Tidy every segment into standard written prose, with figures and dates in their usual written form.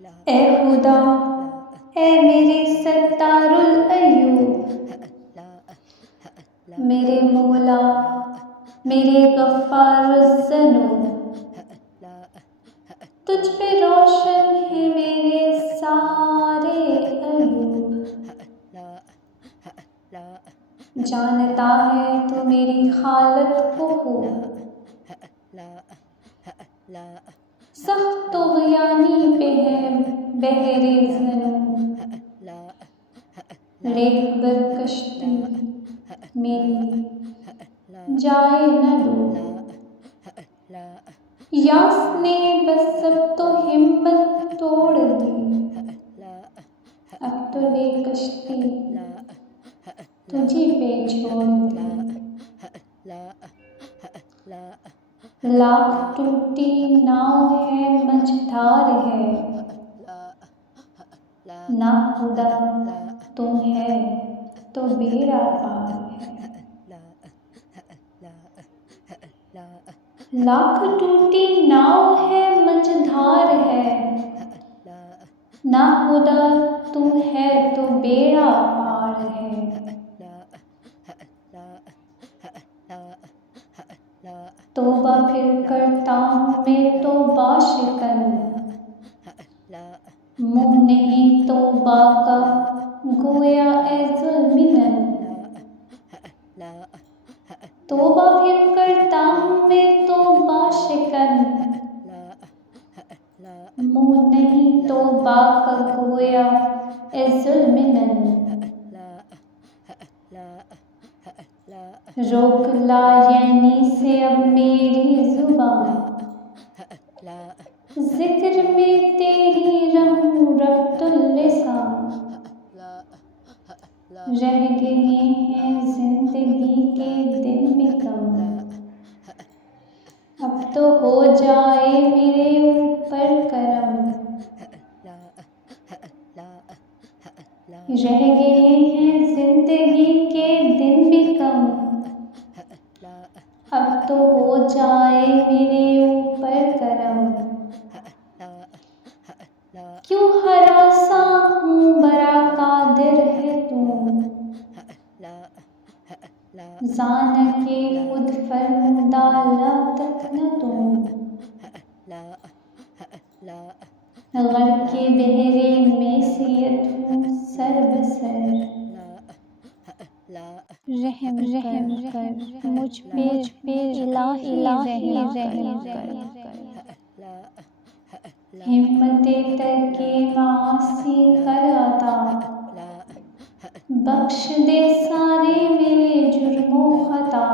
اے خدا، اے میرے ستار العیوب، میرے مولا، میرے غفار الذنوب، تجھ پہ روشن ہے میرے سارے عیوب، جانتا ہے تو میری حالت کو خوب، سخت طغیانی پہ ہے بحر ذنوب، رہبر کشتی میری جائے نہ ڈوب، یاس نے بس اب تو ہمت توڑ دی، اب تو لے کشتی تجھی پہ چھوڑ دی، لاکھ ٹوٹی ناؤ ہے مجھدار ہے، نہ خدا تو ہے تو بیڑا پار ہے، لاکھ ٹوٹی ناؤ ہے مجھدار ہے، نہ خدا تو ہے تو بیڑا پار ہے، توبہ پھر کرتا ہوں میں توبہ شکن، منہ نہیں توبہ کا گویا اے ذوالمنن، توبہ پھر کرتا ہوں میں توبہ شکن، منہ نہیں توبہ کا گویا اے ذوالمنن، روک لا یعنی سے اب میری زبان، ذکر میں تیری رہوں ربط اللسان، رہ گئے ہیں زندگی کے دن بھی کم، اب تو ہو جائے میرے اوپر کرم، رہ گئے ہیں زندگی کے دن بھی کم، اب تو ہو جائے میرے اوپر کرم، کیوں ہراساں ہوں برا قادر ہے تو، زان کے خود فرمودہ لا تکنتم، غرق بحر معصیت ہوں سر بسر، رحم کر مجھ پہ الہی رحم کر، ہمت ترک معاصی کر عطا، بخش دے سارے میرے جرم و خطا،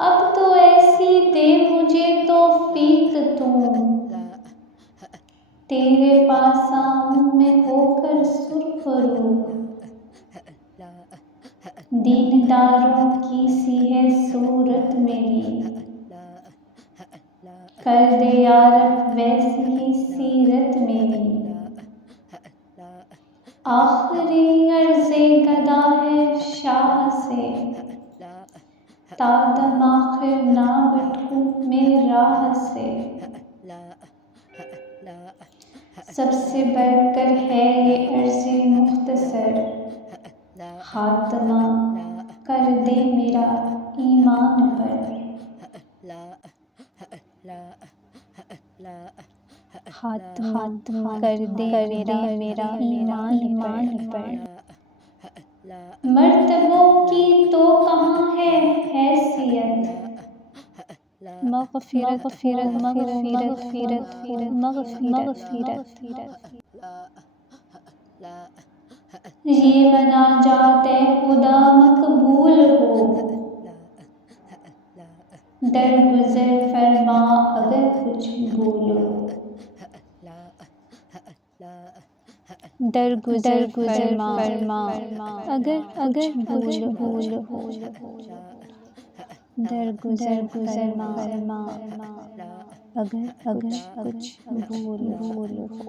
اب تو ایسی دے مجھے توفیق تو، تیرے پاس آؤں میں ہو کر سرخ رو، دینداروں کی سی ہے صورت میری، کر دے یا رب ویسی ہی سیرت میری، آخری عرض گدا ہے شاہ سے، تا دم آخر نہ بھٹکوں میں راہ سے، سب سے بڑھ کر ہے یہ عرض مختصر، خاتمہ کر دے میرا ایمان پر، خاتمہ کر دے میرا ایمان پر، مرتبوں کی تو کہاں ہے حیثیت، مغفرت یہ مناجات اے خدا مقبول ہو، درگزر فرما اگر کچھ بھولو، درگزر فرما اگر کچھ بھول ہو، درگزر فرما اگر کچھ بھول ہو۔